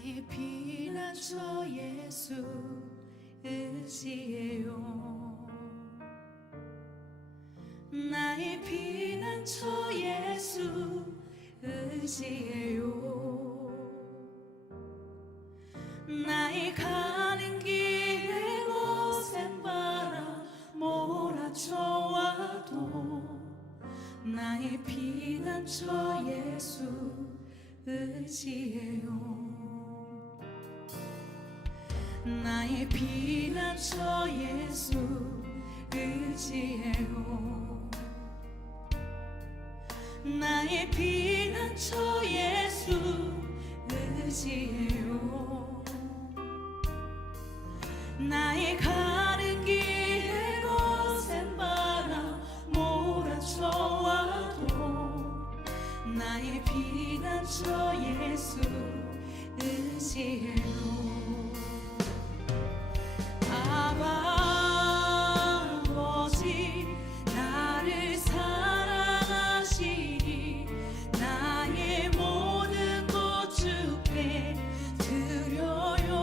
나의 피난처 예수 의지해요. 나의 피난처 예수 의지해요. 나의 가는 길에 거센 바람 몰아쳐와도 나의 피난처 예수 의지해요. 나의 피난처 예수 의지해요. 나의 피난처 예수 의지해요. 나의 가는 길에 거센 바람 몰아쳐와도 나의 피난처 예수 의지해요. 아버지 나를 사랑하시니 나의 모든 것 주께 드려요.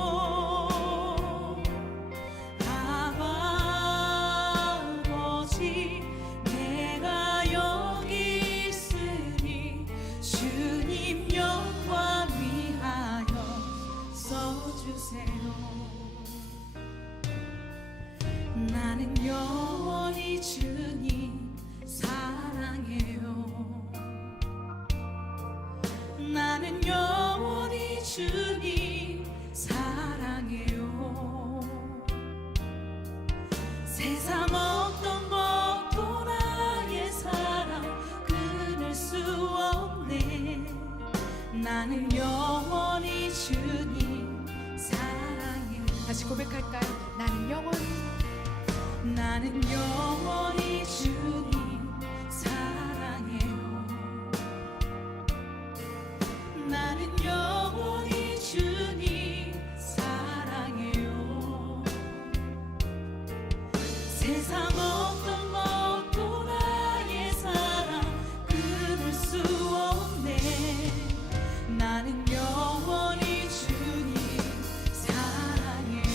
아버지 내가 여기 있으니 주님 영광 위하여 써주세요. 나는 영원히 주님 사랑해요. 나는 영원히 주님 사랑해요. 세상 어떤 것도 나의 사랑 끊을 수 없네. 나는 영원히 주님 사랑해요. 다시 고백할까요? 나는 영원히 주님 사랑해요. 나는 영원히 주님 사랑해요. 세상 어떤 것도 나의 사랑 끊을 수 없네. 나는 영원히 주님 사랑해요.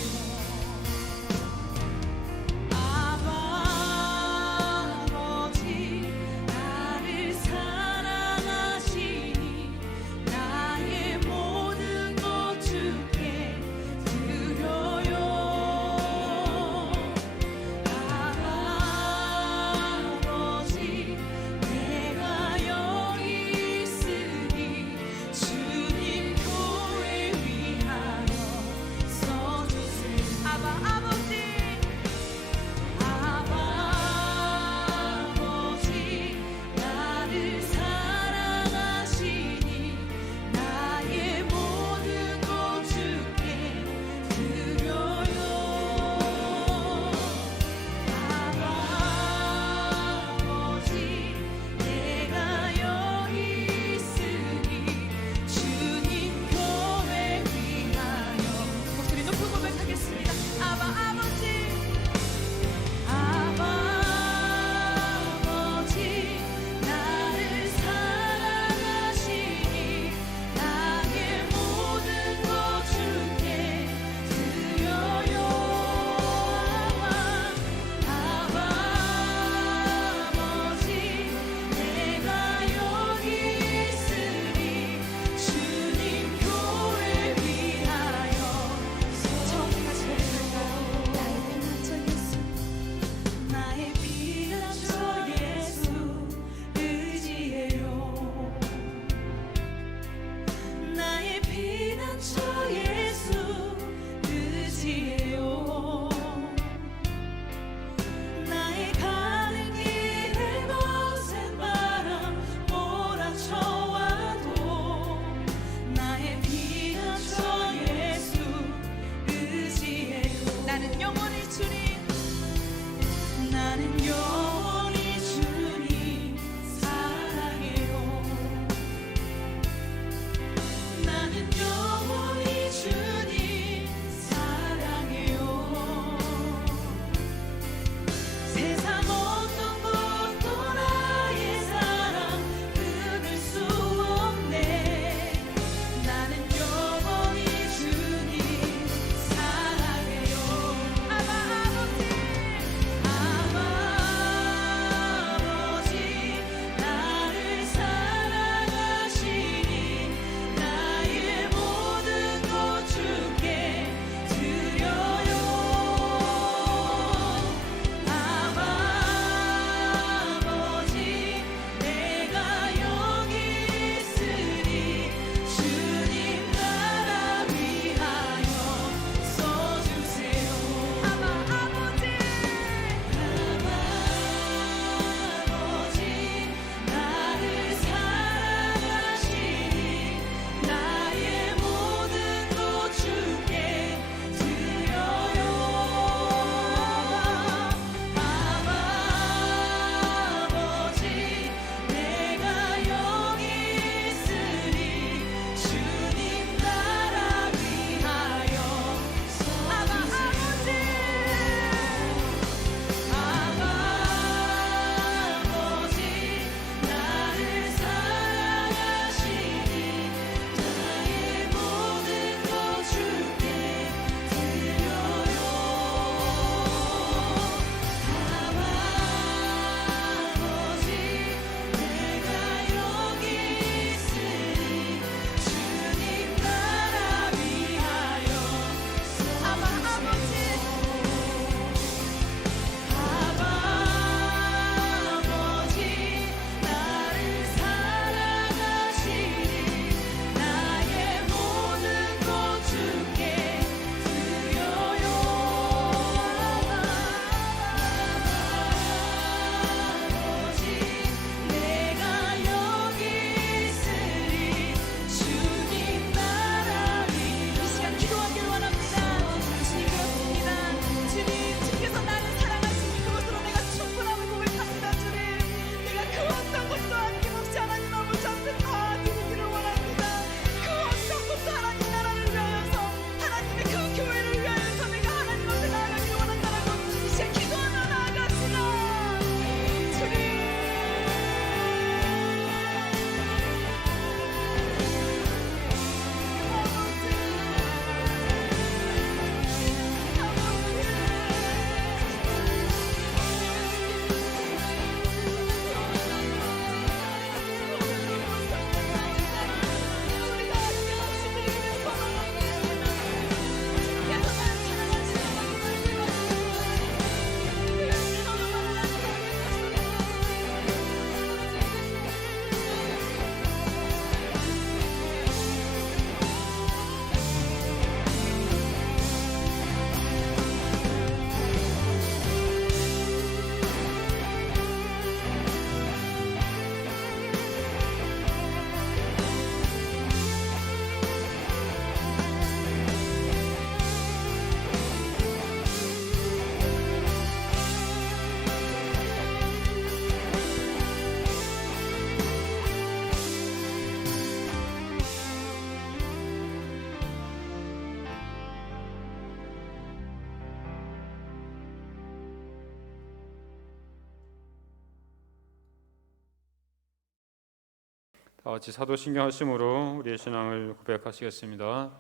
다 같이 사도신경 하심으로 우리의 신앙을 고백하시겠습니다.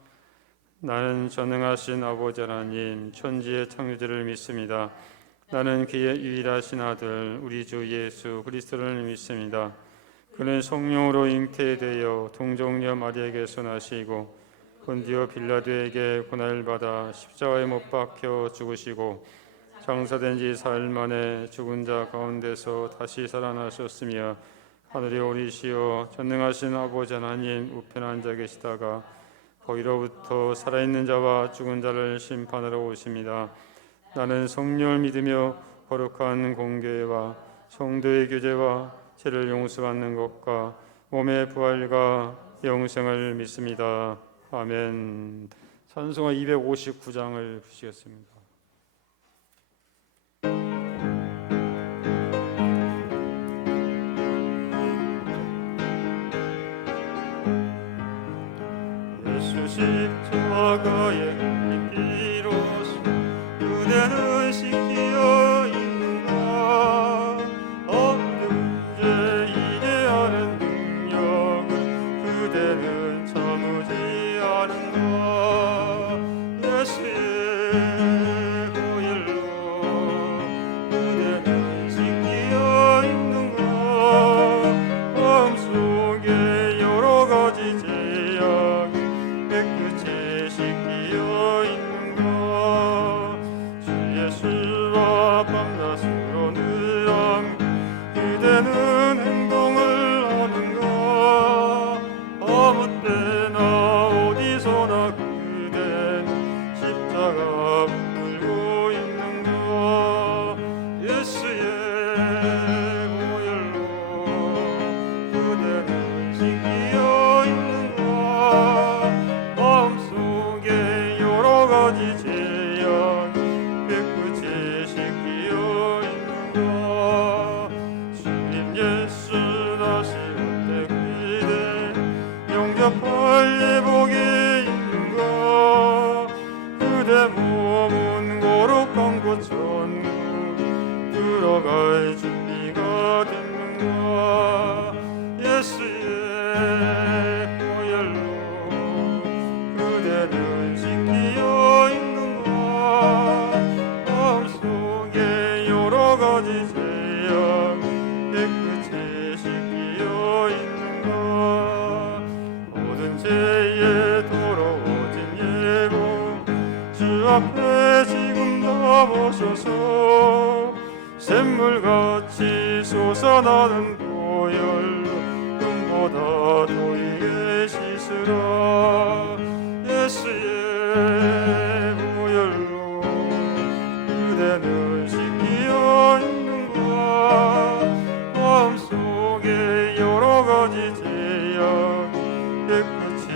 나는 전능하신 아버지 하나님 천지의 창조주를 믿습니다. 나는 그의 유일하신 아들 우리 주 예수 그리스도를 믿습니다. 그는 성령으로 잉태되어 동정녀 마리아에게서 나시고 본디오 빌라도에게 고난을 받아 십자가에 못 박혀 죽으시고 장사된 지 사흘 만에 죽은 자 가운데서 다시 살아나셨으며 하늘에 오르시어 전능하신 아버지 하나님 우편에 앉아 계시다가 거기로부터 살아있는 자와 죽은 자를 심판하러 오십니다. 나는 성령을 믿으며 거룩한 공교회와 성도의 교제와 죄를 용서받는 것과 몸의 부활과 영생을 믿습니다. 아멘. 찬송가 259장을 부르시겠습니다. 예수 십자가의 피로써 그대는 씻기어 있는가 없는 죄 이게 하는 능력을 그대는 참으지 않은가 예수의 보혈로 그대는 씻기어 있는가 마음속에 여러 가지 죄악 깨끗이 씻기어 있는가 주 예수와 밤낮으로 늘 함께 그대는 행동을 하는가 아무 때나 어디서나 그대는 십자가 붙들고 있는가 예수의 보혈로 그대는 씻기어 있는가 마음속에 여러 가지 죄악 깨끗이 씻기어 있는가 주님 예수 다시 올 때 그대 영접할 예복이 있는가 그대 몸은 거룩한 곳 천국 들어갈 준비가 됐는가 예수의 보혈로 그대는 씻기어 있는가 마음속에 여러 가지 죄악 깨끗이 씻기어 있는가 모든 죄에 더러워진 예고 주 앞에 지금 나오셔서 샘물같이 솟아나는 보혈로 금보다 더이게 씻으라 예수의 보혈로 그대는 씻기어 있는가 마음속에 여러 가지 죄악 깨끗이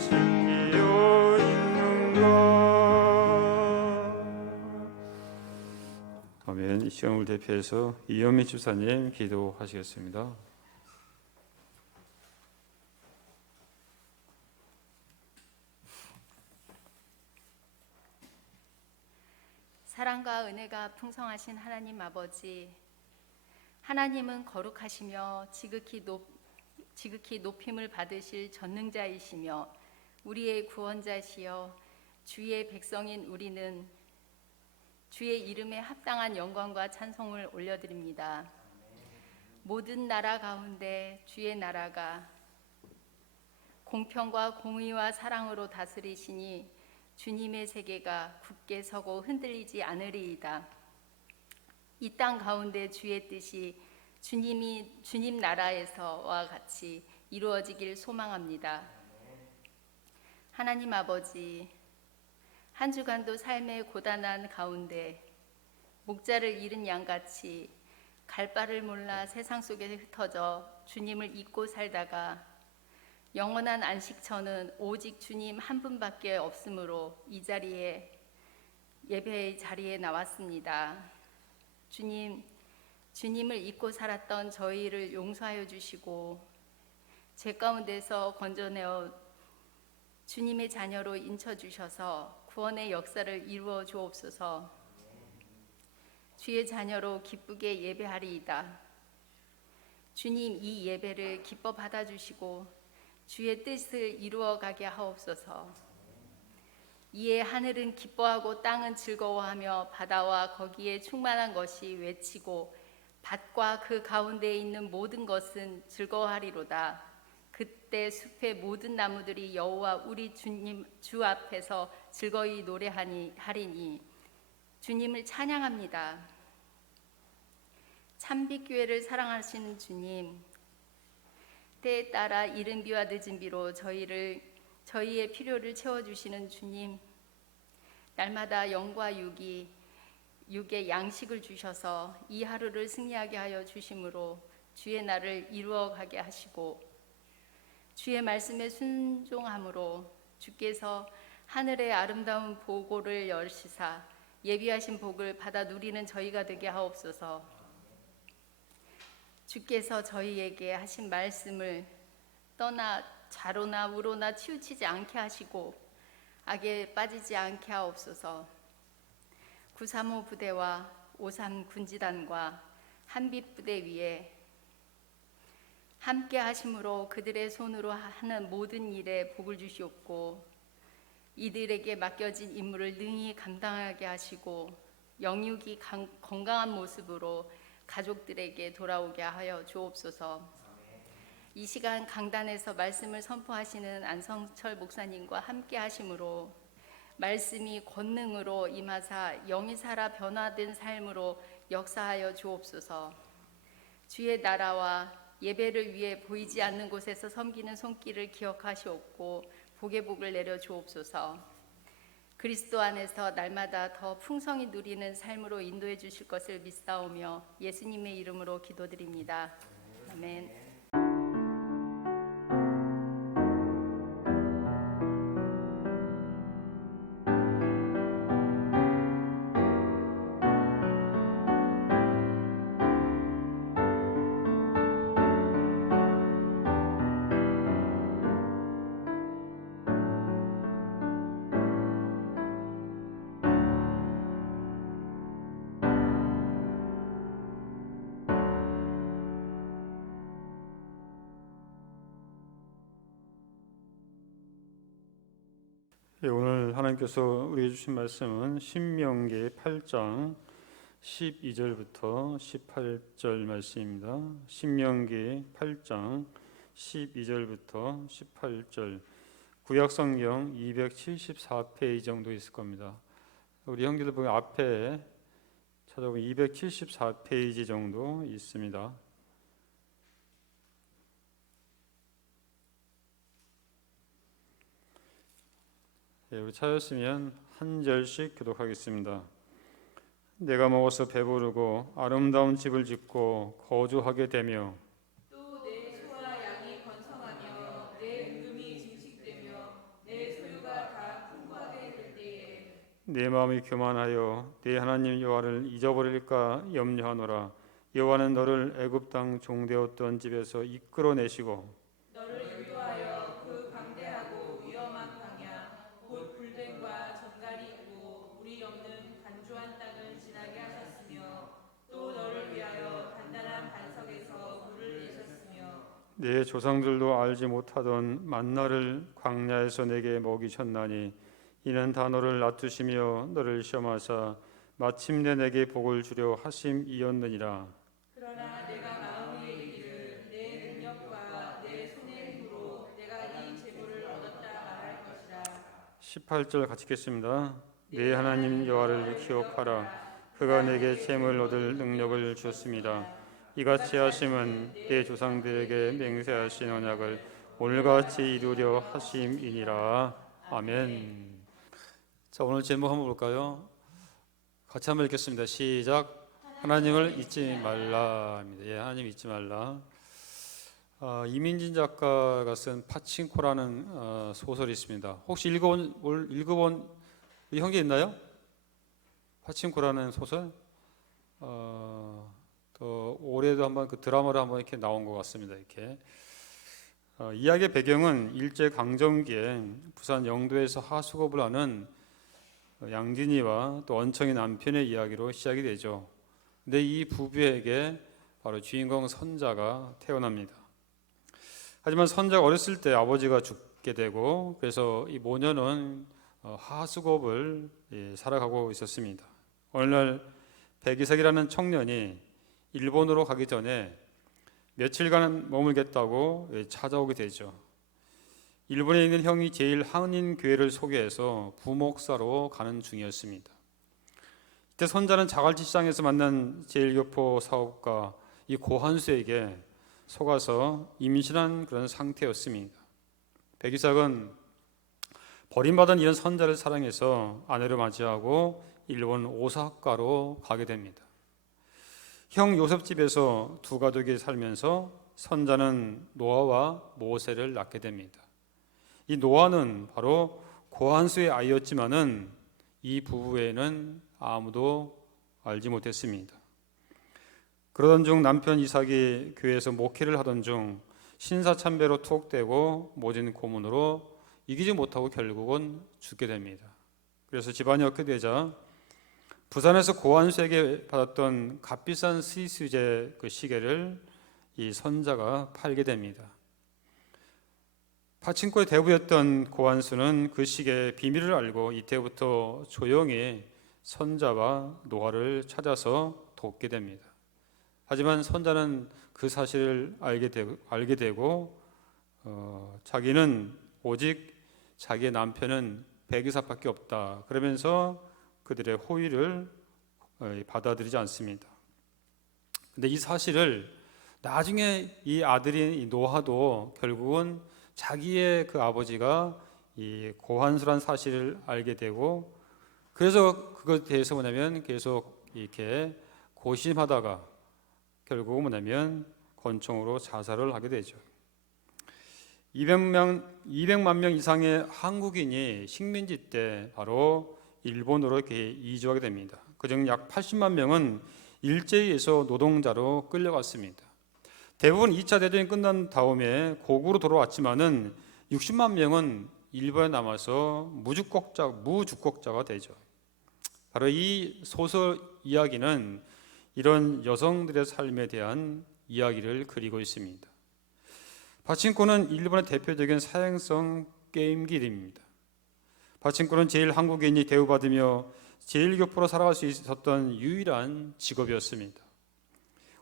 씻기어 있는가 아멘. 이 시간을 대표해서 이현미 집사님 기도하시겠습니다. 사랑과 은혜가 풍성하신 하나님 아버지, 하나님은 거룩하시며 지극히 높임을 받으실 전능자이시며 우리의 구원자시여 주의 백성인 우리는 주의 이름에 합당한 영광과 찬송을 올려드립니다. 모든 나라 가운데 주의 나라가 공평과 공의와 사랑으로 다스리시니 주님의 세계가 굳게 서고 흔들리지 않으리이다. 이 땅 가운데 주의 뜻이 주님 나라에서와 같이 이루어지길 소망합니다. 하나님 아버지, 한 주간도 삶의 고단한 가운데 목자를 잃은 양같이 갈 바를 몰라 세상 속에 흩어져 주님을 잊고 살다가 영원한 안식처는 오직 주님 한 분밖에 없으므로 이 자리에 예배의 자리에 나왔습니다. 주님을 잊고 살았던 저희를 용서하여 주시고 죄 가운데서 건져내어 주님의 자녀로 인쳐주셔서 구원의 역사를 이루어 주옵소서. 주의 자녀로 기쁘게 예배하리이다. 주님, 이 예배를 기뻐 받아주시고 주의 뜻을 이루어가게 하옵소서. 이에 하늘은 기뻐하고 땅은 즐거워하며 바다와 거기에 충만한 것이 외치고 밭과 그 가운데에 있는 모든 것은 즐거워하리로다. 그때 숲의 모든 나무들이 여호와 우리 주님 주 앞에서 즐거이 노래하리니 주님을 찬양합니다. 참빛교회를 사랑하시는 주님, 때에 따라 이른 비와 늦은 비로 저희의 필요를 채워주시는 주님, 날마다 영과 육의 양식을 주셔서 이 하루를 승리하게 하여 주심으로 주의 날을 이루어가게 하시고 주의 말씀에 순종함으로 주께서 하늘의 아름다운 보고를 열시사 예비하신 복을 받아 누리는 저희가 되게 하옵소서. 주께서 저희에게 하신 말씀을 떠나 좌로나 우로나 치우치지 않게 하시고 악에 빠지지 않게 하옵소서. 935 부대와 53 군지단과 한빛 부대 위에 함께 하심으로 그들의 손으로 하는 모든 일에 복을 주시옵고 이들에게 맡겨진 임무를 능히 감당하게 하시고 영육이 건강한 모습으로 가족들에게 돌아오게 하여 주옵소서. 이 시간 강단에서 말씀을 선포하시는 안성철 목사님과 함께 하심으로 말씀이 권능으로 임하사 영이 살아 변화된 삶으로 역사하여 주옵소서. 주의 나라와 예배를 위해 보이지 않는 곳에서 섬기는 손길을 기억하시옵고 복의 복을 내려 주옵소서. 그리스도 안에서 날마다 더 풍성히 누리는 삶으로 인도해 주실 것을 믿사오며 예수님의 이름으로 기도드립니다. 아멘. 오늘 하나님께서 우리에게 주신 말씀은 신명기 8장 12절부터 18절 말씀입니다. 신명기 8장 12절부터 18절. 구약성경 274페이지 정도 있을 겁니다. 우리 형제들 보면 앞에 찾아보면 274페이지 정도 있습니다. 우리 찾았으면 한 절씩 교독하겠습니다. 내가 먹어서 배부르고 아름다운 집을 짓고 거주하게 되며 또 내 소와 양이 번성하며 내 은금이 증식되며 내 소유가 다 풍부하게 될 때에 내 마음이 교만하여 내 하나님 여호와를 잊어버릴까 염려하노라. 여호와는 너를 애굽 땅 종되었던 집에서 이끌어내시고 너를 인도하여 그 광대하고 위험한 광야 곧 불뱀과 정갈이 있고 물이 없는 간조한 땅을 지나게 하셨으며 또 너를 위하여 단단한 반석에서 물을 내셨으며 내 조상들도 알지 못하던 만나를 광야에서 내게 먹이셨나니 이는 다 너를 낮추시며 너를 시험하사 마침내 내게 복을 주려 하심이었느니라. 그러나 내가 마음에 이르기를 내 능력과 내 손의 힘으로 내가 이 재물을 얻었다 말할 것이라. 18절 같이 읽겠습니다. 내 하나님 여호와를 기억하라. 그가 내게 재물 얻을 능력을 주었습니다. 이같이 하심은 내 조상들에게 맹세하신 언약을 오늘같이 이루려 하심이니라. 아멘. 자, 오늘 제목 한번 볼까요? 같이 한번 읽겠습니다. 시작. 하나님을 잊지 말라입니다. 예, 하나님 잊지 말라. 이민진 작가가 쓴 파친코라는 소설이 있습니다. 혹시 읽어본 우리 형제 있나요? 파친코라는 소설? 또 올해도 한번 그 드라마로 한번 이렇게 나온 것 같습니다. 이렇게 이야기의 배경은 일제 강점기에 부산 영도에서 하수급을 하는 양진이와 또 원청의 남편의 이야기로 시작이 되죠. 근데 이 부부에게 바로 주인공 선자가 태어납니다. 하지만 선자가 어렸을 때 아버지가 죽게 되고 그래서 이 모녀는 하수급을 살아가고 있었습니다. 어느 날 백이삭이라는 청년이 일본으로 가기 전에 며칠간 머물겠다고 찾아오게 되죠. 일본에 있는 형이 제일 한인 교회를 소개해서 부목사로 가는 중이었습니다. 이때 선자는 자갈치 시장에서 만난 제일교포 사업가 이 고한수에게 속아서 임신한 그런 상태였습니다. 백이삭은 버림받은 이런 선자를 사랑해서 아내를 맞이하고 일본 오사카로 가게 됩니다. 형 요셉 집에서 두 가족이 살면서 선자는 노아와 모세를 낳게 됩니다. 이 노아는 바로 고한수의 아이였지만은 이 부부에는 아무도 알지 못했습니다. 그러던 중 남편 이삭이 교회에서 목회를 하던 중 신사참배로 투옥되고 모진 고문으로 이기지 못하고 결국은 죽게 됩니다. 그래서 집안이 엉켜되자 부산에서 고한수에게 받았던 값비싼 스위스제 그 시계를 이 선자가 팔게 됩니다. 파친코의 대부였던 고한수는 그 시계의 비밀을 알고 이때부터 조용히 선자와 노아를 찾아서 돕게 됩니다. 하지만 선자는 그 사실을 알게 되고 자기는 오직 자기의 남편은 백이삭밖에 없다 그러면서 그들의 호의를 받아들이지 않습니다. 근데 이 사실을 나중에 이 아들인 이 노아도 결국은 자기의 그 아버지가 이 고한수란 사실을 알게 되고 그래서 그것에 대해서 뭐냐면 계속 이렇게 고심하다가 결국 뭐냐면 권총으로 자살을 하게 되죠. 200만 명 이상의 한국인이 식민지 때 바로 일본으로 이렇게 이주하게 됩니다. 그중 약 80만 명은 일제히에서 노동자로 끌려갔습니다. 대부분 2차 대전이 끝난 다음에 고국으로 돌아왔지만은 60만 명은 일본에 남아서 무주국자가 되죠. 바로 이 소설 이야기는 이런 여성들의 삶에 대한 이야기를 그리고 있습니다. 파친코는 일본의 대표적인 사행성 게임기입니다. 파친코는 제일 한국인이 대우받으며 제일 교포로 살아갈 수 있었던 유일한 직업이었습니다.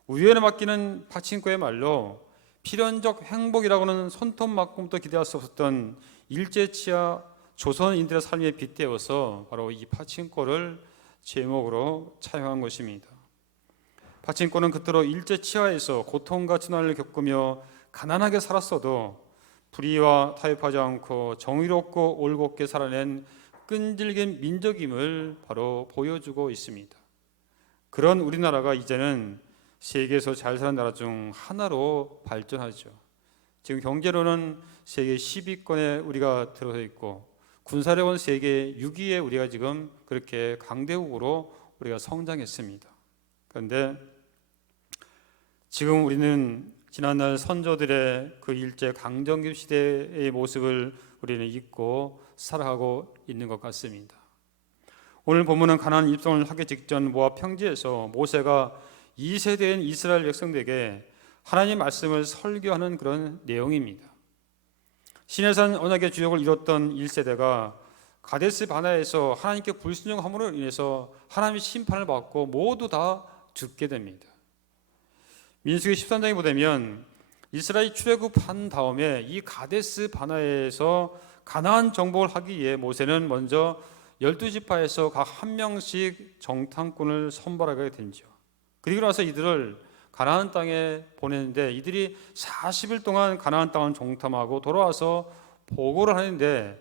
우연에 맡기는 파친코야말로 필연적 행복이라고는 손톱만큼도 기대할 수 없었던 일제치하 조선인들의 삶에 빗대어서 바로 이 파친코를 제목으로 차용한 것입니다. 파친코는 그토록 일제치하에서 고통과 진화를 겪으며 가난하게 살았어도 불의와 타협하지 않고 정의롭고 올곧게 살아낸 끈질긴 민족임을 바로 보여주고 있습니다. 그런 우리나라가 이제는 세계에서 잘 사는 나라 중 하나로 발전하죠. 지금 경제로는 세계 10위권에 우리가 들어서 있고 군사력은 세계 6위에 우리가 지금 그렇게 강대국으로 우리가 성장했습니다. 그런데 지금 우리는 지난날 선조들의 그 일제 강점기 시대의 모습을 우리는 잊고 살아가고 있는 것 같습니다. 오늘 본문은 가나안 입성을 하기 직전 모압 평지에서 모세가 2세대인 이스라엘 백성들에게 하나님 말씀을 설교하는 그런 내용입니다. 시내산 언약의 주역을 이뤘던 1세대가 가데스 바나에서 하나님께 불순종함으로 인해서 하나님의 심판을 받고 모두 다 죽게 됩니다. 민수기 13장에 보면 이스라엘이 출애굽한 다음에 이 가데스 바나에서 가나안 정복을 하기 위해 모세는 먼저 12지파에서 각 한 명씩 정탐꾼을 선발하게 되죠. 그리고 나서 이들을 가나안 땅에 보내는데 이들이 40일 동안 가나안 땅을 정탐하고 돌아와서 보고를 하는데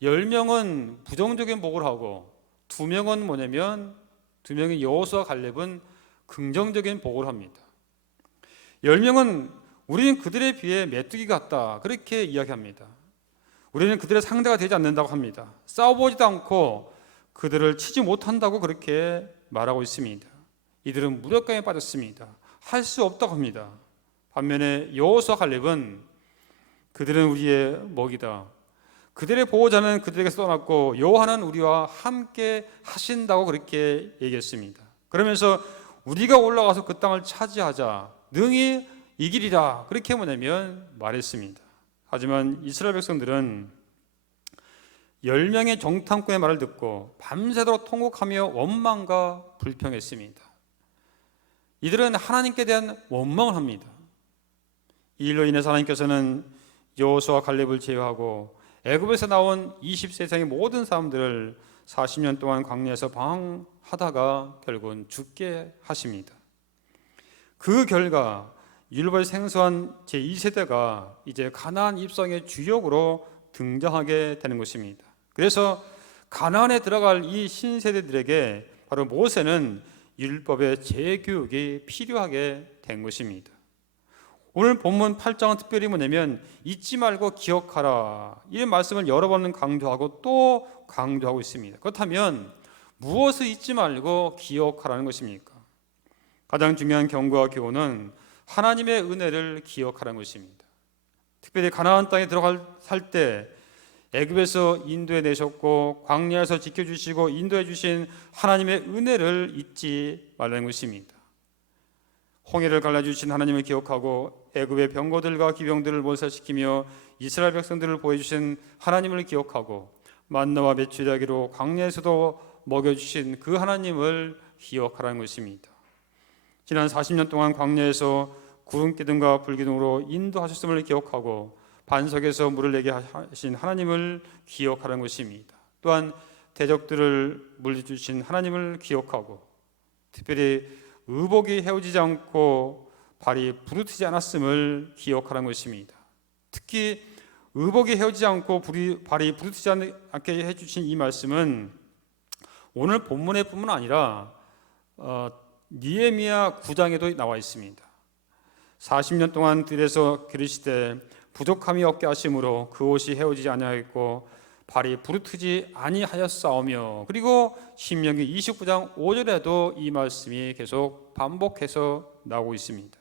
10명은 부정적인 보고를 하고 2명은 뭐냐면 2명의 여호수아 갈렙은 긍정적인 보고를 합니다. 10명은 우리는 그들에 비해 메뚜기 같다 그렇게 이야기합니다. 우리는 그들의 상대가 되지 않는다고 합니다. 싸워보지도 않고 그들을 치지 못한다고 그렇게 말하고 있습니다. 이들은 무력감에 빠졌습니다. 할 수 없다고 합니다. 반면에 여호수아 갈렙은 그들은 우리의 먹이다. 그들의 보호자는 그들에게서 떠났고 여호와는 우리와 함께 하신다고 그렇게 얘기했습니다. 그러면서 우리가 올라가서 그 땅을 차지하자, 능히 이기리라, 그렇게 뭐냐면 말했습니다. 하지만 이스라엘 백성들은 10명의 정탐꾼의 말을 듣고 밤새도록 통곡하며 원망과 불평했습니다. 이들은 하나님께 대한 원망을 합니다. 이 일로 인해서 하나님께서는 여호수아 갈렙을 제외하고 애굽에서 나온 20세 이상의 모든 사람들을 40년 동안 광야에서 방황하다가 결국은 죽게 하십니다. 그 결과 율법에 생소한 제2세대가 이제 가나안 입성의 주역으로 등장하게 되는 것입니다. 그래서 가나안에 들어갈 이 신세대들에게 바로 모세는 율법의 재교육이 필요하게 된 것입니다. 오늘 본문 8장은 특별히 뭐냐면 잊지 말고 기억하라, 이 말씀을 여러 번 강조하고 또 강조하고 있습니다. 그렇다면 무엇을 잊지 말고 기억하라는 것입니까? 가장 중요한 경고와 교훈은 하나님의 은혜를 기억하라는 것입니다. 특별히 가나안 땅에 살 때 애굽에서 인도해 내셨고 광야에서 지켜주시고 인도해 주신 하나님의 은혜를 잊지 말라는 것입니다. 홍해를 갈라주신 하나님을 기억하고 애굽의 병거들과 기병들을 몰살시키며 이스라엘 백성들을 보여주신 하나님을 기억하고 만나와 메추리아기로 광야에서도 먹여주신 그 하나님을 기억하라는 것입니다. 지난 40년 동안 광야에서 구름기둥과 불기둥으로 인도하셨음을 기억하고 반석에서 물을 내게 하신 하나님을 기억하라는 것입니다. 또한 대적들을 물리주신 하나님을 기억하고 특별히 의복이 헤어지지 않고 발이 부르트지 않았음을 기억하라는 것입니다. 특히 의복이 헤어지지 않고 발이 부르트지 않게 해주신 이 말씀은 오늘 본문에 뿐만 아니라 느헤미야 9장에도 나와 있습니다. 40년 동안 들에서 기르시되 부족함이 없게 하심으로 그 옷이 헤어지지 아니하였고 발이 부르트지 아니하였사오며, 그리고 신명기 29장 5절에도 이 말씀이 계속 반복해서 나오고 있습니다.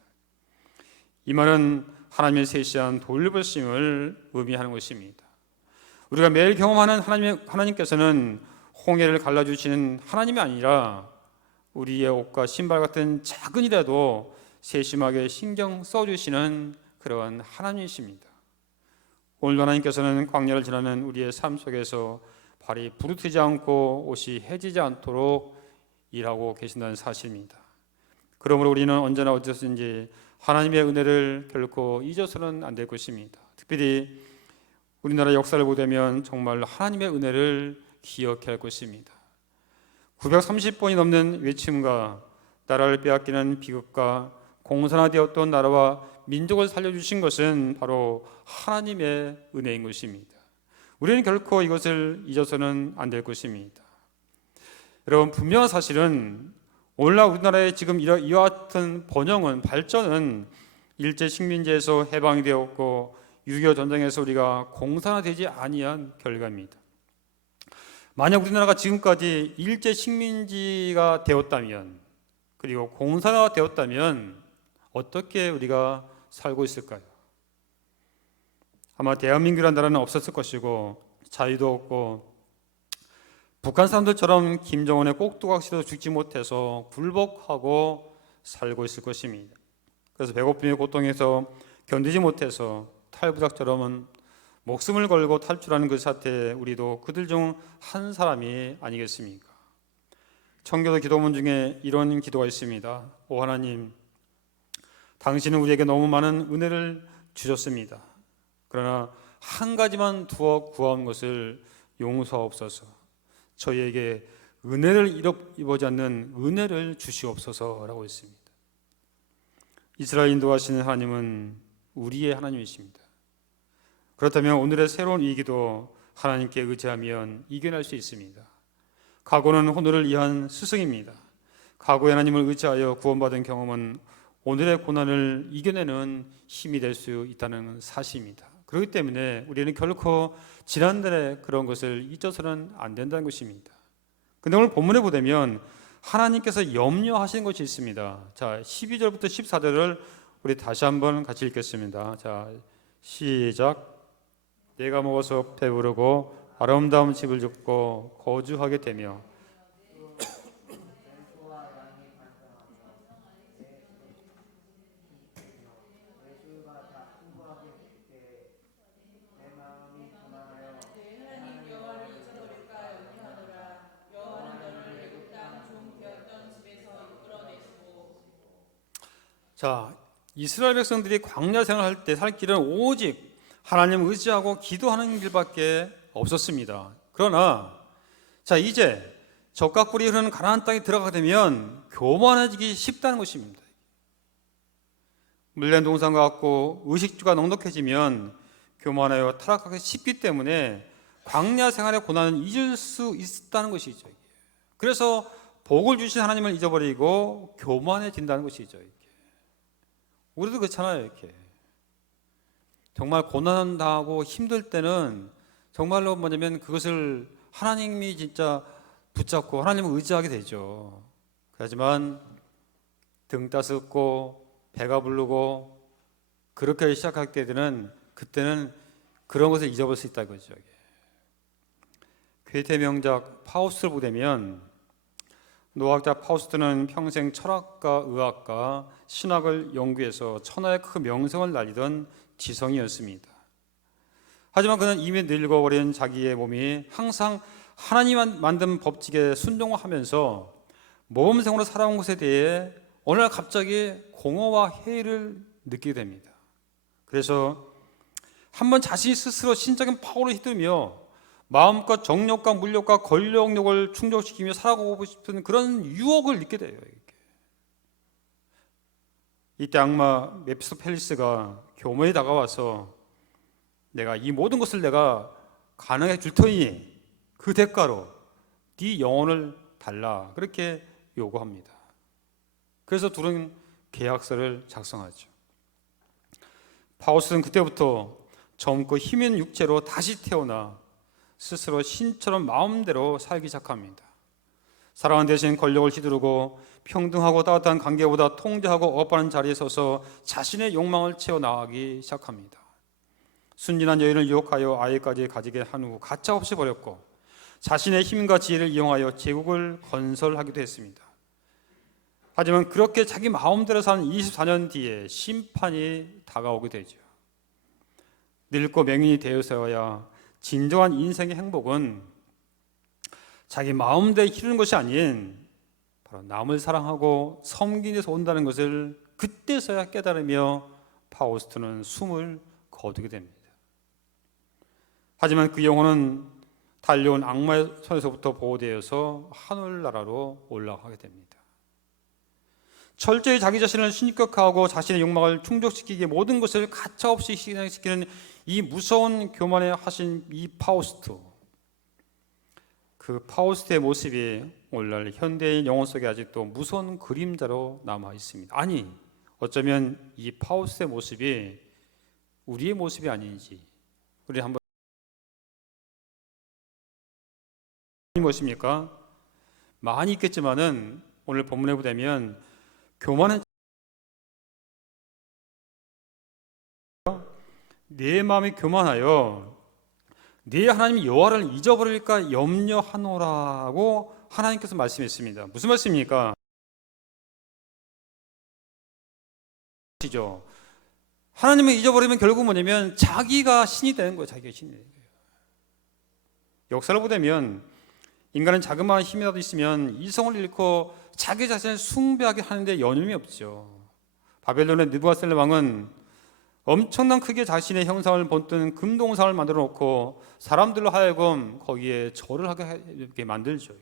이 말은 하나님의 세시한 돌보심을 의미하는 것입니다. 우리가 매일 경험하는 하나님께서는 홍해를 갈라주시는 하나님이 아니라 우리의 옷과 신발 같은 작은 일에도 세심하게 신경 써주시는 그러한 하나님이십니다. 오늘 하나님께서는 광야를 지나는 우리의 삶 속에서 발이 부르트지 않고 옷이 해지지 않도록 일하고 계신다는 사실입니다. 그러므로 우리는 언제나 어디서든지 하나님의 은혜를 결코 잊어서는 안 될 것입니다. 특별히 우리나라 역사를 보게 되면 정말 하나님의 은혜를 기억해야 할 것입니다. 930번이 넘는 외침과 나라를 빼앗기는 비극과 공산화되었던 나라와 민족을 살려주신 것은 바로 하나님의 은혜인 것입니다. 우리는 결코 이것을 잊어서는 안 될 것입니다. 여러분, 분명한 사실은 오늘날 우리나라의 지금 이와 같은 번영은, 발전은 일제 식민지에서 해방이 되었고 6.25 전쟁에서 우리가 공산화되지 아니한 결과입니다. 만약 우리나라가 지금까지 일제 식민지가 되었다면, 그리고 공산화가 되었다면 어떻게 우리가 살고 있을까요? 아마 대한민국이라는 나라는 없었을 것이고 자유도 없고 북한 사람들처럼 김정은의 꼭두각시도 죽지 못해서 굴복하고 살고 있을 것입니다. 그래서 배고픔의 고통에서 견디지 못해서 탈부작처럼 목숨을 걸고 탈출하는 그 사태에 우리도 그들 중 한 사람이 아니겠습니까? 청교도 기도문 중에 이런 기도가 있습니다. 오 하나님, 당신은 우리에게 너무 많은 은혜를 주셨습니다. 그러나 한 가지만 두어 구한 것을 용서하옵소서. 저희에게 은혜를 입어지 않는 은혜를 주시옵소서라고 했습니다. 이스라엘 인도하시는 하나님은 우리의 하나님이십니다. 그렇다면 오늘의 새로운 이 기도 하나님께 의지하면 이겨낼 수 있습니다. 각오는 오늘을 위한 스승입니다. 각오의 하나님을 의지하여 구원받은 경험은 오늘의 고난을 이겨내는 힘이 될 수 있다는 사실입니다. 그렇기 때문에 우리는 결코 지난날의 그런 것을 잊어서는 안 된다는 것입니다. 근데 오늘 본문에 보면 하나님께서 염려하시는 것이 있습니다. 자, 12절부터 14절을 우리 다시 한번 같이 읽겠습니다. 자, 시작. 내가 먹어서 배부르고 아름다운 집을 짓고 거주하게 되며 자, 이스라엘 백성들이 광야 생활할 때 살 길은 오직 하나님을 의지하고 기도하는 길밖에 없었습니다. 그러나 자, 이제 적과 꿀이 흐르는 가나안 땅에 들어가게 되면 교만해지기 쉽다는 것입니다. 물랜 동산과 같고 의식주가 넉넉해지면 교만하여 타락하기 쉽기 때문에 광야 생활의 고난은 잊을 수 있다는 것이죠. 그래서 복을 주신 하나님을 잊어버리고 교만해진다는 것이죠. 우리도 그렇잖아요. 이렇게 정말 고난 당하고 힘들 때는 정말로 뭐냐면 그것을 하나님이 진짜 붙잡고 하나님을 의지하게 되죠. 하지만 등 따숩고 배가 부르고 그렇게 시작할 때는 그때는 그런 것을 잊어버릴 수 있다 이거죠. 괴테 명작 파우스트를 보게 되면 노학자 파우스트는 평생 철학과 의학과 신학을 연구해서 천하의 큰 명성을 날리던 지성이었습니다. 하지만 그는 이미 늙어버린 자기의 몸이 항상 하나님 만든 법칙에 순종하면서 모범생으로 살아온 것에 대해 어느 날 갑자기 공허와 해이를 느끼게 됩니다. 그래서 한번 자신이 스스로 신적인 파워를 휘두르며 마음껏 정욕과 물욕과 권력욕을 충족시키며 살아가고 싶은 그런 유혹을 느끼게 돼요. 이때 악마 메피스토펠리스가 교만에 다가와서 내가 이 모든 것을 내가 가능해 줄 터이니 그 대가로 네 영혼을 달라 그렇게 요구합니다. 그래서 둘은 계약서를 작성하죠. 파우스는 그때부터 젊고 힘있는 육체로 다시 태어나 스스로 신처럼 마음대로 살기 시작합니다. 사랑하는 대신 권력을 휘두르고 평등하고 따뜻한 관계보다 통제하고 억압하는 자리에 서서 자신의 욕망을 채워나가기 시작합니다. 순진한 여인을 유혹하여 아이까지 가지게 한 후 가차없이 버렸고 자신의 힘과 지혜를 이용하여 제국을 건설하기도 했습니다. 하지만 그렇게 자기 마음대로 사는 24년 뒤에 심판이 다가오게 되죠. 늙고 맹인이 되어서야 진정한 인생의 행복은 자기 마음대로 이루는 것이 아닌 바로 남을 사랑하고 섬기는 데서 온다는 것을 그때서야 깨달으며 파우스트는 숨을 거두게 됩니다. 하지만 그 영혼은 달려온 악마의 손에서부터 보호되어서 하늘나라로 올라가게 됩니다. 철저히 자기 자신을 신격화하고 자신의 욕망을 충족시키기에 모든 것을 가차없이 실행시키는 이 무서운 교만에 하신 이 파우스트, 그 파우스트의 모습이 오늘날 현대인 영혼 속에 아직도 무서운 그림자로 남아 있습니다. 아니, 어쩌면 이 파우스트의 모습이 우리의 모습이 아닌지 우리 한번 무엇입니까? 많이 있겠지만은 오늘 본문에 보면 교만은 내 마음이 교만하여 네 하나님 여호와를 잊어버릴까 염려하노라고 하나님께서 말씀했습니다. 무슨 말씀입니까? 하나님을 잊어버리면 결국 뭐냐면 자기가 신이 되는 거예요. 자기가 신이 되는 거예요. 역사를 보면 인간은 자그마한 힘이라도 있으면 이성을 잃고 자기 자신을 숭배하게 하는데 여념이 없죠. 바벨론의 느부갓네살 왕은 엄청난 크게 자신의 형상을 본뜬 금동상을 만들어 놓고 사람들로 하여금 거기에 절을 하게 만들죠.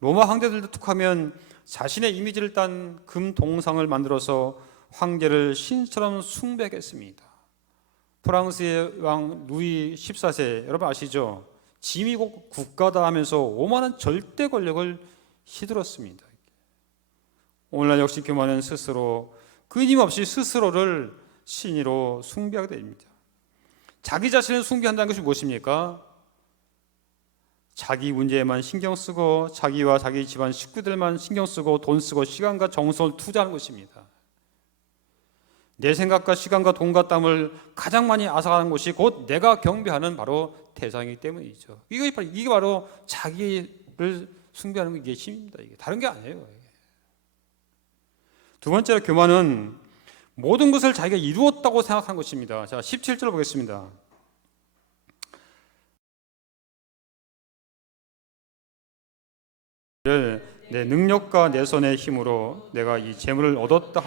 로마 황제들도 툭하면 자신의 이미지를 딴 금동상을 만들어서 황제를 신처럼 숭배하겠습니다. 프랑스의 왕 루이 14세 여러분 아시죠? 짐이 곧 국가다 하면서 오만한 절대 권력을 휘둘렀습니다. 오늘날 역시 교만은 스스로 끊임없이 스스로를 신으로 숭배하게 됩니다. 자기 자신을 숭배한다는 것이 무엇입니까? 자기 문제에만 신경 쓰고 자기와 자기 집안 식구들만 신경 쓰고 돈 쓰고 시간과 정성을 투자하는 것입니다. 내 생각과 시간과 돈과 땀을 가장 많이 앗아가는 것이 곧 내가 경배하는 바로 대상이기 때문이죠. 이게 바로 자기를 숭배하는 게 이게 힘입니다. 이게 다른 게 아니에요. 두 번째로 교만은 모든 것을 자기가 이루었다고 생각하는 것입니다. 자, 17절 보겠습니다. 내 능력과 내 손의 힘으로 내가 이 재물을 얻었다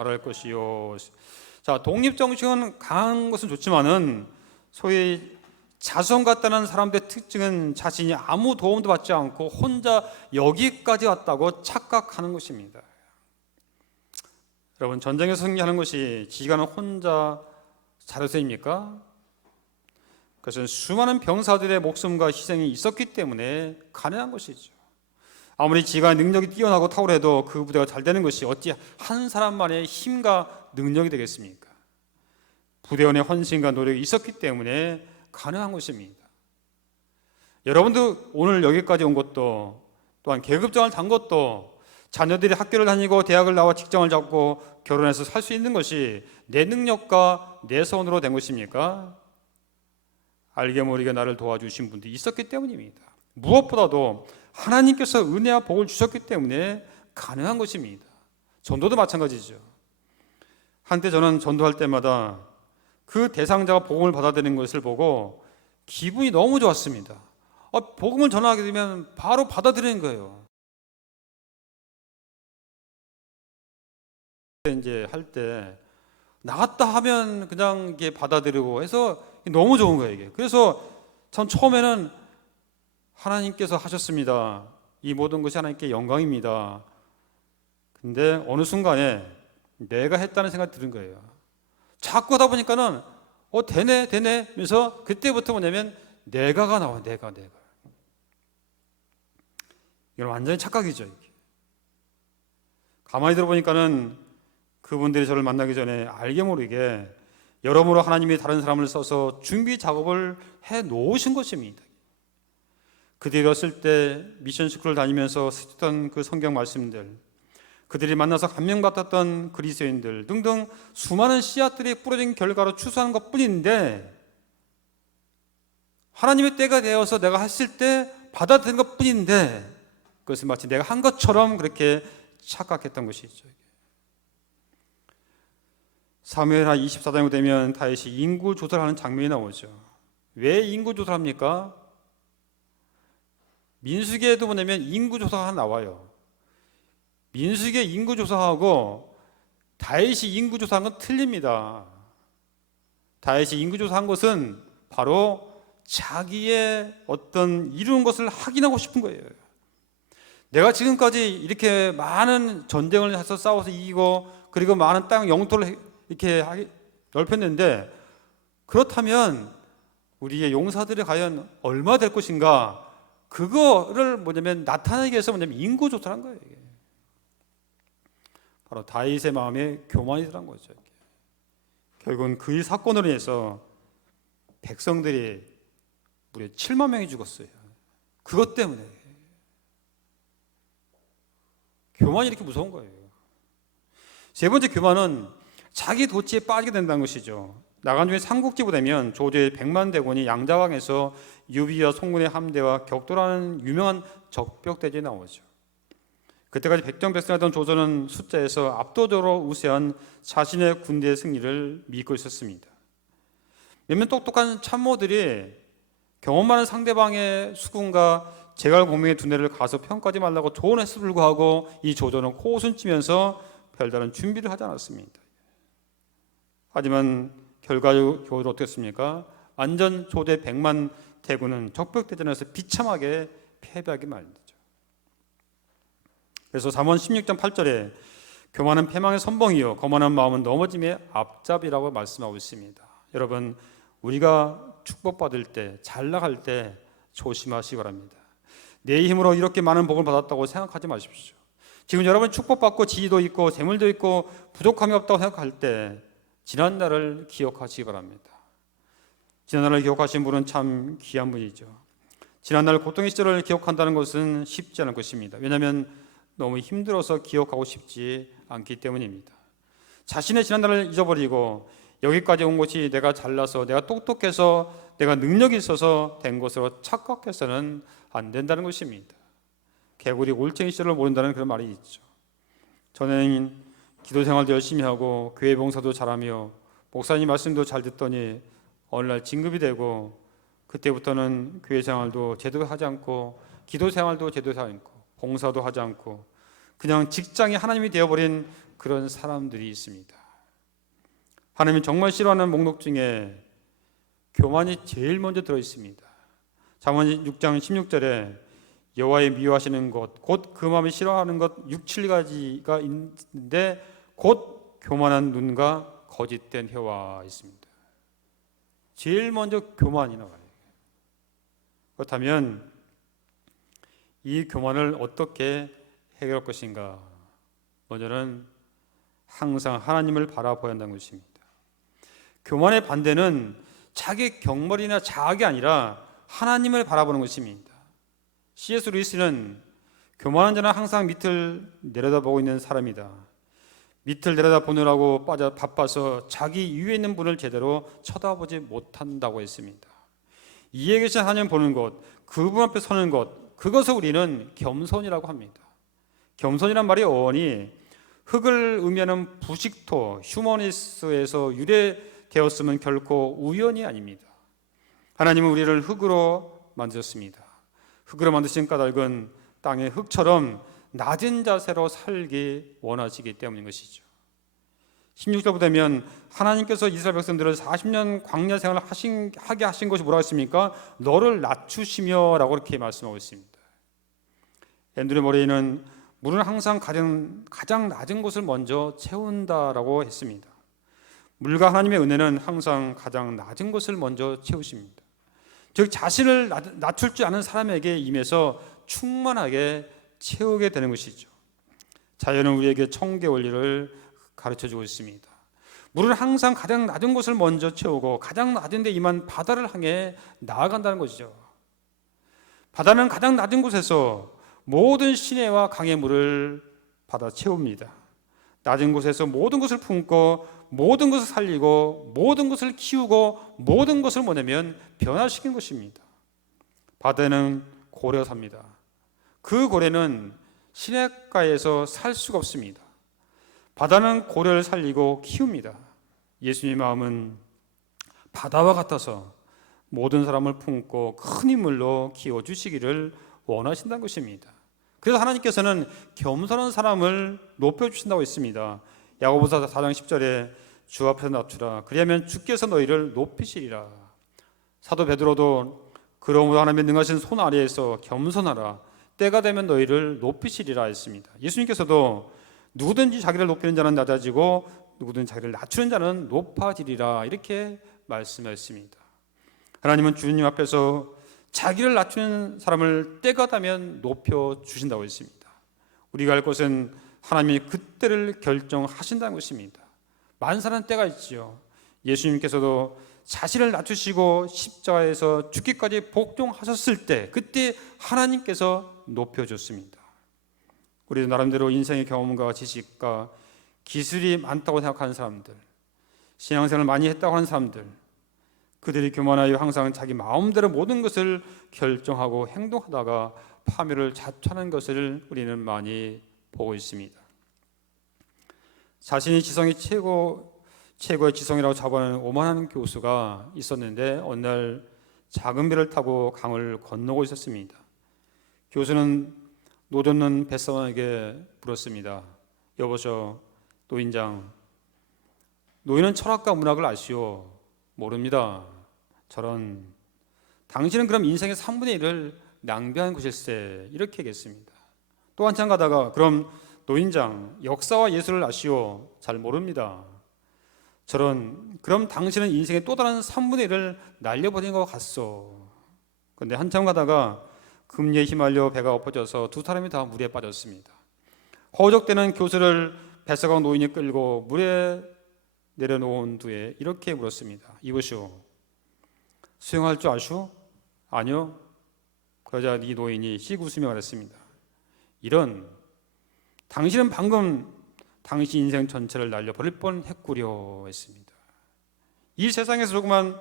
말할 것이요. 자, 독립정신은 강한 것은 좋지만은 소위 자손 같다는 사람들의 특징은 자신이 아무 도움도 받지 않고 혼자 여기까지 왔다고 착각하는 것입니다. 여러분, 전쟁에서 승리하는 것이 지휘관은 혼자 잘해서입니까? 그것은 수많은 병사들의 목숨과 희생이 있었기 때문에 가능한 것이죠. 아무리 지휘관의 능력이 뛰어나고 탁월해도 그 부대가 잘 되는 것이 어찌 한 사람만의 힘과 능력이 되겠습니까? 부대원의 헌신과 노력이 있었기 때문에 가능한 것입니다. 여러분도 오늘 여기까지 온 것도, 또한 계급장을 단 것도, 자녀들이 학교를 다니고 대학을 나와 직장을 잡고 결혼해서 살 수 있는 것이 내 능력과 내 손으로 된 것입니까? 알게 모르게 나를 도와주신 분들이 있었기 때문입니다. 무엇보다도 하나님께서 은혜와 복을 주셨기 때문에 가능한 것입니다. 전도도 마찬가지죠. 한때 저는 전도할 때마다 그 대상자가 복음을 받아들이는 것을 보고 기분이 너무 좋았습니다. 복음을 전하게 되면 바로 받아들이는 거예요. 이제 할 때 나갔다 하면 그냥 이게 받아들이고 해서 너무 좋은 거예요, 이게. 그래서 전 처음에는 하나님께서 하셨습니다. 이 모든 것이 하나님께 영광입니다. 근데 어느 순간에 내가 했다는 생각이 드는 거예요. 자꾸 하다 보니까는 되네 하면서 그때부터 뭐냐면 내가가 나와요. 내가. 이건 완전히 착각이죠, 이게. 가만히 들어보니까는 그분들이 저를 만나기 전에 알게 모르게 여러모로 하나님이 다른 사람을 써서 준비 작업을 해 놓으신 것입니다. 그들이 어렸을 때 미션 스쿨을 다니면서 쓰던 그 성경 말씀들, 그들이 만나서 감명받았던 그리스도인들 등등 수많은 씨앗들이 뿌려진 결과로 추수하는 것뿐인데, 하나님의 때가 되어서 내가 했을 때 받아들인 것뿐인데 그것은 마치 내가 한 것처럼 그렇게 착각했던 것이죠. 사무엘하 24장이 되면 다윗이 인구 조사를 하는 장면이 나오죠. 왜 인구 조사를 합니까? 민수기에도 뭐냐면 인구 조사가 나와요. 민수기의 인구 조사하고 다윗이 인구 조사한 건 틀립니다. 다윗이 인구 조사한 것은 바로 자기의 어떤 이룬 것을 확인하고 싶은 거예요. 내가 지금까지 이렇게 많은 전쟁을 해서 싸워서 이기고 그리고 많은 땅 영토를 이렇게 넓혔는데, 그렇다면 우리의 용사들이 과연 얼마 될 것인가, 그거를 뭐냐면 나타내기 위해서 뭐냐면 인구 조사를 한 거예요. 이게. 바로 다윗의 마음에 교만이 들어간 거죠. 이게. 결국은 그 사건으로 인해서 백성들이 무려 7만 명이 죽었어요. 그것 때문에. 교만이 이렇게 무서운 거예요. 세 번째 교만은 자기 도취에 빠지게 된다는 것이죠. 나간 중에 삼국지부 되면 조조의 100만 대군이 양자강에서 유비와 송군의 함대와 격돌하는 유명한 적벽대전이 나오죠. 그때까지 백정백승하던 조조는 숫자에서 압도적으로 우세한 자신의 군대의 승리를 믿고 있었습니다. 몇몇 똑똑한 참모들이 경험 많은 상대방의 수군과 제갈공명의 두뇌를 가서 평가하지 말라고 조언했음에도 불구하고 이 조조는 코웃음치면서 별다른 준비를 하지 않았습니다. 하지만 결과적으로 어떻습니까? 완전 조대 100만 대군은 적벽대전에서 비참하게 패배하게 말이죠. 그래서 잠언 16장 8절에 교만은 패망의 선봉이요 거만한 마음은 넘어짐의 앞잡이라고 말씀하고 있습니다. 여러분, 우리가 축복받을 때, 잘 나갈 때 조심하시기 바랍니다. 내 힘으로 이렇게 많은 복을 받았다고 생각하지 마십시오. 지금 여러분 축복받고 지위도 있고 재물도 있고 부족함이 없다고 생각할 때 지난날을 기억하시기 바랍니다. 지난날을 기억하신 분은 참 귀한 분이죠. 지난날 고통의 시절을 기억한다는 것은 쉽지 않을 것입니다. 왜냐하면 너무 힘들어서 기억하고 싶지 않기 때문입니다. 자신의 지난날을 잊어버리고 여기까지 온 것이 내가 잘나서, 내가 똑똑해서, 내가 능력이 있어서 된 것으로 착각해서는 안 된다는 것입니다. 개구리 올챙이 시절을 모른다는 그런 말이 있죠. 저는 기도 생활도 열심히 하고 교회 봉사도 잘하며 목사님 말씀도 잘 듣더니 어느 날 진급이 되고, 그때부터는 교회 생활도 제대로 하지 않고 기도 생활도 제대로 하지 않고 봉사도 하지 않고 그냥 직장이 하나님이 되어버린 그런 사람들이 있습니다. 하나님이 정말 싫어하는 목록 중에 교만이 제일 먼저 들어있습니다. 잠언 6장 16절에 여호와의 미워하시는 것 곧 그 마음이 싫어하는 것 6, 7가지가 있는데 곧 교만한 눈과 거짓된 혀와 있습니다. 제일 먼저 교만이 나와요. 그렇다면 이 교만을 어떻게 해결할 것인가? 먼저는 항상 하나님을 바라보아야 한다는 것입니다. 교만의 반대는 자기 경멸이나 자학이 아니라 하나님을 바라보는 것입니다. C.S. 루이스는 교만한 자는 항상 밑을 내려다보고 있는 사람이다. 밑을 내려다보느라고 바빠서 자기 위에 있는 분을 제대로 쳐다보지 못한다고 했습니다. 이에 계신 하나님 보는 것, 그분 앞에 서는 것, 그것을 우리는 겸손이라고 합니다. 겸손이란 말이 어원이 흙을 의미하는 부식토, 휴머니스에서 유래되었으면 결코 우연이 아닙니다. 하나님은 우리를 흙으로 만드셨습니다. 흙으로 만드신 까닭은 땅의 흙처럼 낮은 자세로 살기 원하시기 때문인 것이죠. 16절부터 되면 하나님께서 이스라엘 백성들을 40년 광야 생활을 하게 하신 것이 뭐라고 했습니까? 너를 낮추시며 라고 이렇게 말씀하고 있습니다. 앤드류 모레이는 물은 항상 가장 낮은 곳을 먼저 채운다라고 했습니다. 물과 하나님의 은혜는 항상 가장 낮은 곳을 먼저 채우십니다. 즉 자신을 낮출 줄 아는 사람에게 임해서 충만하게 채우게 되는 것이죠. 자연은 우리에게 청계 원리를 가르쳐주고 있습니다. 물은 항상 가장 낮은 곳을 먼저 채우고 가장 낮은 데 임한 바다를 향해 나아간다는 것이죠. 바다는 가장 낮은 곳에서 모든 시내와 강의 물을 받아 채웁니다. 낮은 곳에서 모든 것을 품고 모든 것을 살리고 모든 것을 키우고 모든 것을 모내면 변화시킨 것입니다. 바다는 고래가 삽니다. 그 고래는 시냇가에서 살 수가 없습니다. 바다는 고래를 살리고 키웁니다. 예수님의 마음은 바다와 같아서 모든 사람을 품고 큰 인물로 키워주시기를 원하신다는 것입니다. 그래서 하나님께서는 겸손한 사람을 높여주신다고 했습니다. 야고보서 4장 10절에 주 앞에서 낮추라 그리하면 주께서 너희를 높이시리라. 사도 베드로도 그러므로 하나님의 능하신 손 아래에서 겸손하라 때가 되면 너희를 높이시리라 했습니다. 예수님께서도 누구든지 자기를 높이는 자는 낮아지고 누구든지 자기를 낮추는 자는 높아지리라 이렇게 말씀하셨습니다. 하나님은 주님 앞에서 자기를 낮추는 사람을 때가 되면 높여주신다고 했습니다. 우리가 할 것은 하나님이 그때를 결정하신다는 것입니다. 만사는 때가 있지요. 예수님께서도 자신을 낮추시고 십자가에서 죽기까지 복종하셨을 때 그때 하나님께서 높여줬습니다. 우리도 나름대로 인생의 경험과 지식과 기술이 많다고 생각하는 사람들, 신앙생활을 많이 했다고 하는 사람들, 그들이 교만하여 항상 자기 마음대로 모든 것을 결정하고 행동하다가 파멸을 자초하는 것을 우리는 많이 보고 있습니다. 자신이 지성이 최고의 지성이라고 자부하는 오만한 교수가 있었는데 어느 날 작은 배를 타고 강을 건너고 있었습니다. 교수는 노젓는 뱃사원에게 물었습니다. 여보셔 노인장, 노인은 철학과 문학을 아시오? 모릅니다. 저런 당신은 그럼 인생의 3분의 1을 낭비한 것일세 이렇게 얘기했습니다. 또 한참 가다가 그럼 노인장 역사와 예술을 아시오? 잘 모릅니다. 저런 그럼 당신은 인생의 또 다른 3분의 1을 날려버린 것 같소. 그런데 한참 가다가 금리에 휘말려 배가 엎어져서 두 사람이 다 물에 빠졌습니다. 허우적대는 교수를 뱃사간 노인이 끌고 물에 내려놓은 뒤에 이렇게 물었습니다. 이보시오, 수영할 줄 아시오? 아니요. 그러자 이 노인이 씩 웃으며 말했습니다. 이런, 당신은 방금 당신 인생 전체를 날려버릴 뻔했구려 했습니다. 이 세상에서 조그만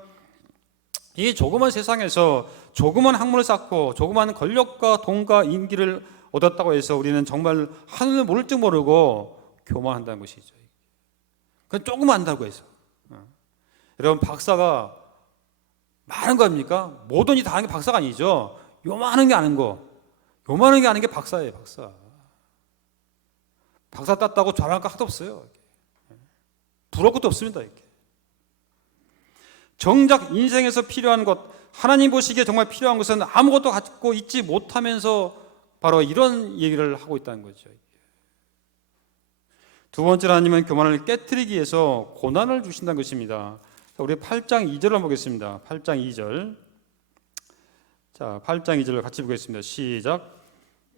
세상에서 조그만 학문을 쌓고 조그만 권력과 돈과 인기를 얻었다고 해서 우리는 정말 하늘을 모를 줄 모르고 교만한다는 것이죠. 그건 조금 안다고 해서. 여러분 박사가 많은 거 아닙니까? 모든이 다 하는 게 박사가 아니죠. 요만한 게 아는 거. 요만한 게 아닌 게 박사예요, 박사. 박사 땄다고 자랑할 거 하나도 없어요. 부러울 것도 없습니다. 이렇게. 정작 인생에서 필요한 것, 하나님 보시기에 정말 필요한 것은 아무것도 갖고 있지 못하면서 바로 이런 얘기를 하고 있다는 거죠. 두 번째로 하나님은 교만을 깨트리기 위해서 고난을 주신다는 것입니다. 자, 우리 8장 2절을 보겠습니다. 8장 2절. 자, 8장 2절을 같이 보겠습니다. 시작.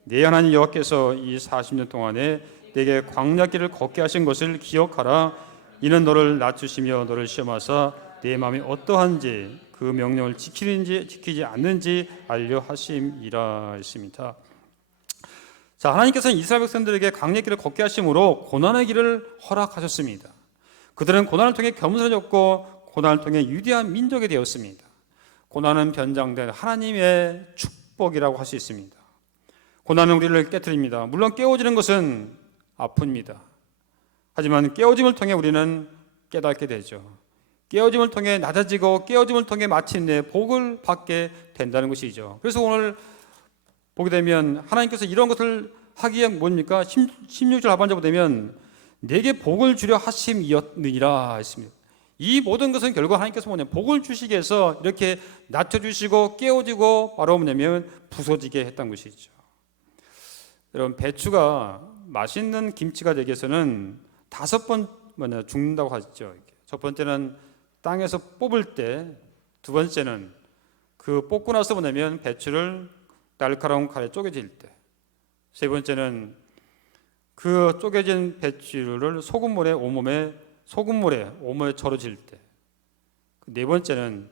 내 하나님 여호와께서 이 40년 동안에 내게 광야길을 걷게 하신 것을 기억하라. 이는 너를 낮추시며 너를 시험하사 내 마음이 어떠한지 그 명령을 지키는지 지키지 않는지 알려 하심이라 했습니다. 자, 하나님께서는 이스라엘 백성들에게 광야길을 걷게 하심으로 고난의 길을 허락하셨습니다. 그들은 고난을 통해 겸손해졌고 고난을 통해 위대한 민족이 되었습니다. 고난은 변장된 하나님의 축복이라고 할 수 있습니다. 고난은 우리를 깨트립니다. 물론 깨워지는 것은 아픕니다. 하지만 깨워짐을 통해 우리는 깨닫게 되죠. 깨워짐을 통해 낮아지고 깨워짐을 통해 마침내 복을 받게 된다는 것이죠. 그래서 오늘 보게 되면 하나님께서 이런 것을 하기에 뭡니까? 16절 하반절 보면 내게 복을 주려 하심이었느니라 했습니다. 이 모든 것은 결국 하나님께서 복을 주시기 위해서 이렇게 낮춰주시고 깨워지고 바로 뭐냐면 부서지게 했던 것이죠. 여러분, 배추가 맛있는 김치가 되기 위해서는 5번 죽는다고 하죠. 첫 번째는 땅에서 뽑을 때, 두 번째는 그 뽑고 나서 뭐냐면 배추를 날카로운 칼에 쪼개질 때, 세 번째는 그 쪼개진 배추를 소금물에 온몸에 절여질 때, 네 번째는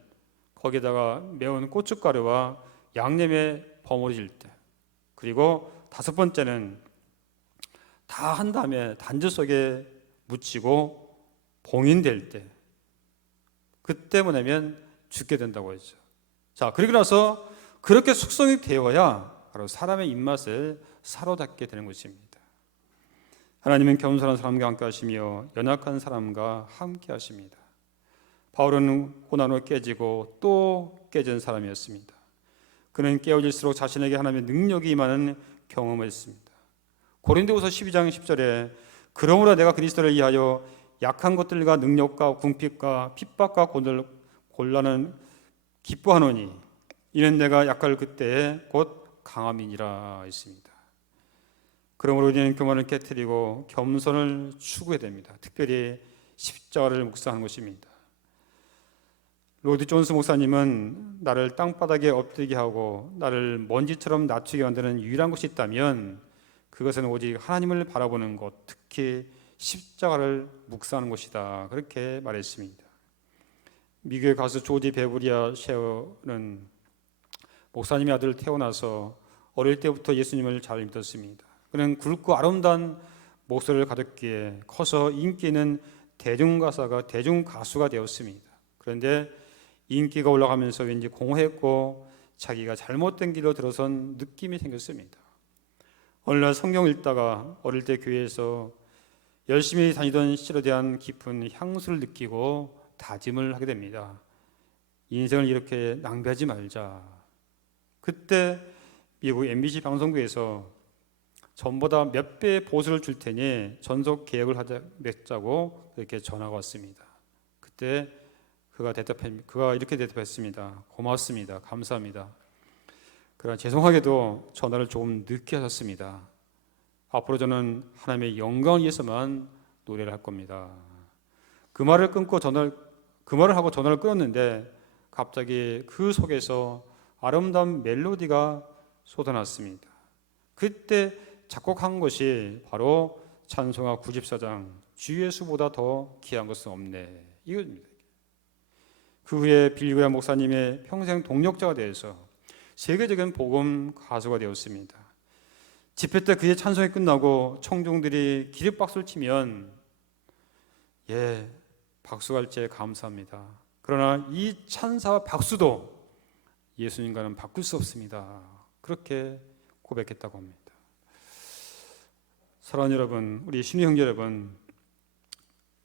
거기다가 매운 고춧가루와 양념에 버무려질 때, 그리고 5번째는 다 한 다음에 단지 속에 묻히고 봉인될 때, 그때 뭐냐면 죽게 된다고 했죠. 자, 그리고 나서 그렇게 숙성이 되어야 바로 사람의 입맛을 사로잡게 되는 것입니다. 하나님은 겸손한 사람과 함께 하시며 연약한 사람과 함께 하십니다. 바울은 고난으로 깨지고 또 깨진 사람이었습니다. 그는 깨어질수록 자신에게 하나님의 능력이 임하는 경험을 했습니다. 고린도후서 12장 10절에 그러므로 내가 그리스도를 위하여 약한 것들과 능력과 궁핍과 핍박과 곤란은 기뻐하노니 이는 내가 약할 그때에 곧 강함이니라 했습니다. 그러므로 우리는 교만을 깨트리고 겸손을 추구해야 됩니다. 특별히 십자가를 묵상하는 것입니다. 로드 존스 목사님은 나를 땅바닥에 엎드리게 하고 나를 먼지처럼 낮추게 만드는 유일한 것이 있다면 그것은 오직 하나님을 바라보는 것, 특히 십자가를 묵상하는 것이다. 그렇게 말했습니다. 미국의 가수 조지 베브리아 셰어는 목사님의 아들을 태어나서 어릴 때부터 예수님을 잘 믿었습니다. 그는 굵고 아름다운 목소리를 가졌기에 커서 인기 있는 대중가수가 되었습니다. 그런데 인기가 올라가면서 왠지 공허했고 자기가 잘못된 길로 들어선 느낌이 생겼습니다. 어느 날 성경 읽다가 어릴 때 교회에서 열심히 다니던 시절에 대한 깊은 향수를 느끼고 다짐을 하게 됩니다. 인생을 이렇게 낭비하지 말자. 그때 미국 MBC 방송국에서 전보다 몇 배의 보수를 줄 테니 전속 개혁을 맺자고 이렇게 전화가 왔습니다. 그때 그가 이렇게 대답했습니다. 고맙습니다. 감사합니다. 그러나 죄송하게도 전화를 조금 늦게 하셨습니다. 앞으로 저는 하나님의 영광을 위해서만 노래를 할 겁니다. 그 말을 하고 전화를 끊었는데 갑자기 그 속에서 아름다운 멜로디가 쏟아났습니다. 그때 작곡한 것이 바로 찬송가 94장 주 예수보다 더 귀한 것은 없네, 이겁니다. 그 후에 빌리 그레이엄 목사님의 평생 동력자가 되어서 세계적인 복음 가수가 되었습니다. 집회 때 그의 찬송이 끝나고 청중들이 기립박수를 치면 박수갈채 감사합니다. 그러나 이 찬사와 박수도 예수님과는 바꿀 수 없습니다. 그렇게 고백했다고 합니다. 사랑하는 여러분, 우리 신우 형제 여러분,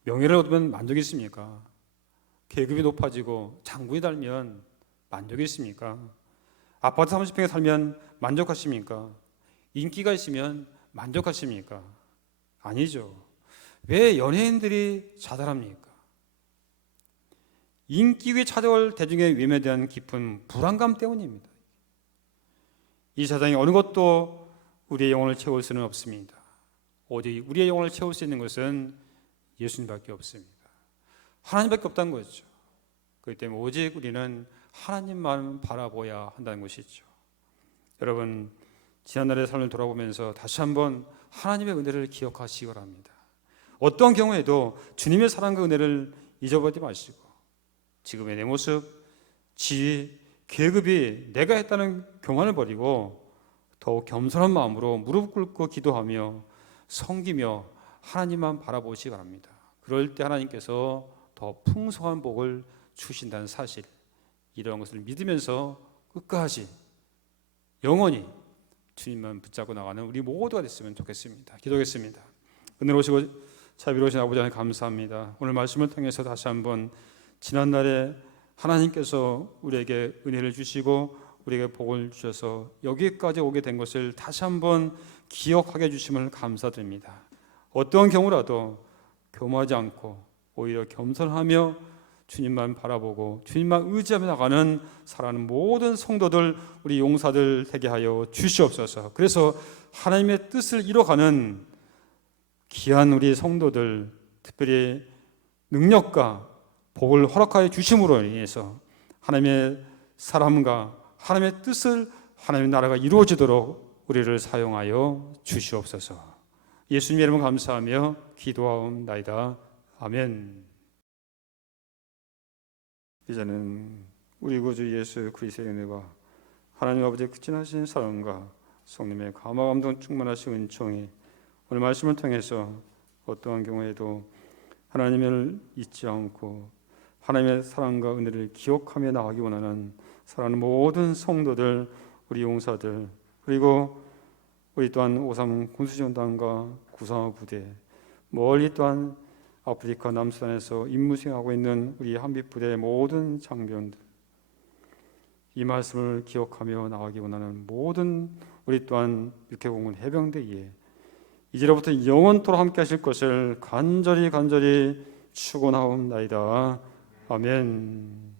명예를 얻으면 만족이 있습니까? 계급이 높아지고 장군이 달면 만족이 있습니까? 아파트 30평에 살면 만족하십니까? 인기가 있으면 만족하십니까? 아니죠. 왜 연예인들이 자살합니까? 인기 위에 찾아올 대중의 위험에 대한 깊은 불안감 때문입니다. 이 세상에 어느 것도 우리의 영혼을 채울 수는 없습니다. 오직 우리의 영혼을 채울 수 있는 것은 예수님밖에 없습니다. 하나님밖에 없다는 거죠. 그렇기 때문에 오직 우리는 하나님만 바라보아야 한다는 것이죠. 여러분, 지난날의 삶을 돌아보면서 다시 한번 하나님의 은혜를 기억하시기 바랍니다. 어떤 경우에도 주님의 사랑과 은혜를 잊어버리지 마시고 지금의 내 모습, 지위, 계급이 내가 했다는 교만을 버리고 더욱 겸손한 마음으로 무릎 꿇고 기도하며 섬기며 하나님만 바라보시기 바랍니다. 그럴 때 하나님께서 더 풍성한 복을 주신다는 사실, 이런 것을 믿으면서 끝까지 영원히 주님만 붙잡고 나가는 우리 모두가 됐으면 좋겠습니다. 기도하겠습니다. 은혜로우시고 자비로우신 아버지 하나님 감사합니다. 오늘 말씀을 통해서 다시 한번 지난날에 하나님께서 우리에게 은혜를 주시고 우리에게 복을 주셔서 여기까지 오게 된 것을 다시 한번 기억하게 해주심을 감사드립니다. 어떤 경우라도 교만하지 않고 오히려 겸손하며 주님만 바라보고 주님만 의지하며 나가는 살아가는 모든 성도들, 우리 용사들 되게 하여 주시옵소서. 그래서 하나님의 뜻을 이뤄가는 귀한 우리 성도들, 특별히 능력과 복을 허락하여 주심으로 인해서 하나님의 사람과 하나님의 뜻을, 하나님의 나라가 이루어지도록 우리를 사용하여 주시옵소서. 예수님의 이름을 감사하며 기도하옵나이다. 아멘. 이제는 우리 구주 예수 그리스도의 은혜와 하나님 아버지의 극진하신 사랑과 성령의 감화 감동 충만하신 은총이 오늘 말씀을 통해서 어떠한 경우에도 하나님을 잊지 않고 하나님의 사랑과 은혜를 기억하며 나가기 원하는 사랑하는 모든 성도들, 우리 용사들, 그리고 우리 또한 5.3 군수지원단과 구상화 부대, 멀리 또한 아프리카 남수단에서 임무 수행하고 있는 우리 한빛부대의 모든 장병들, 이 말씀을 기억하며 나가기 원하는 모든 우리 또한 육해공군 해병대에 이제로부터 영원토록 함께 하실 것을 간절히 축원하옵나이다. 아멘.